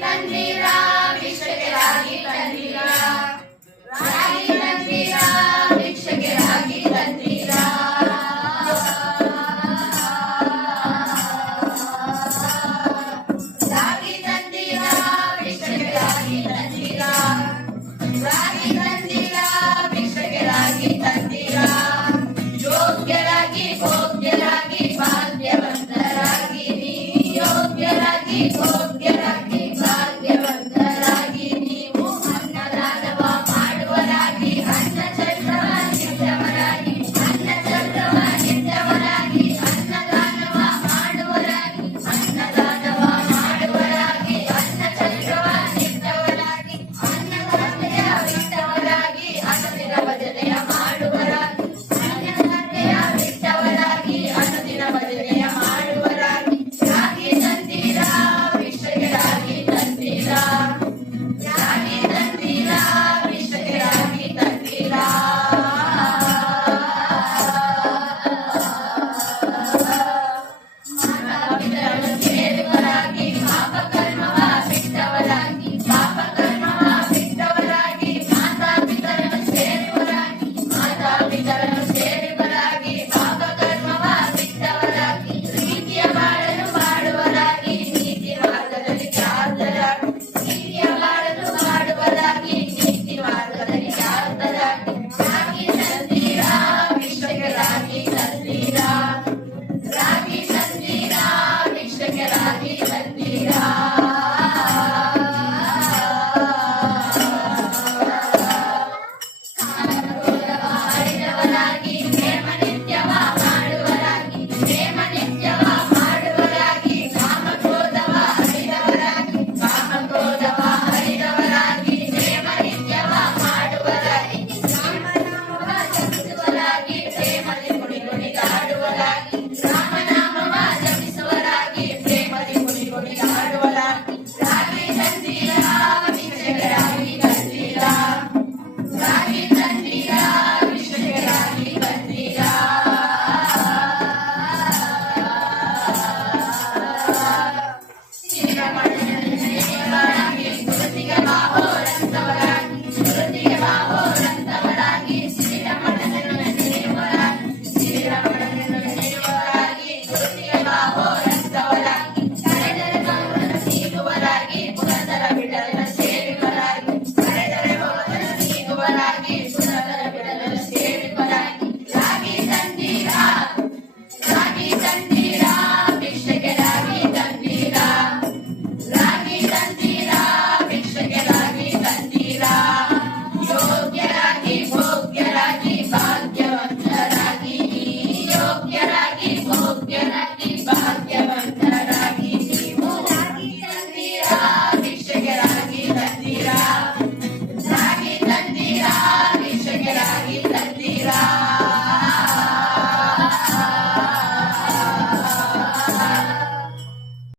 ತನ್ನೀರ ಭಿಕ್ಷಕ್ಕೆ ragi ತನ್ನೀರ ragi what I mean.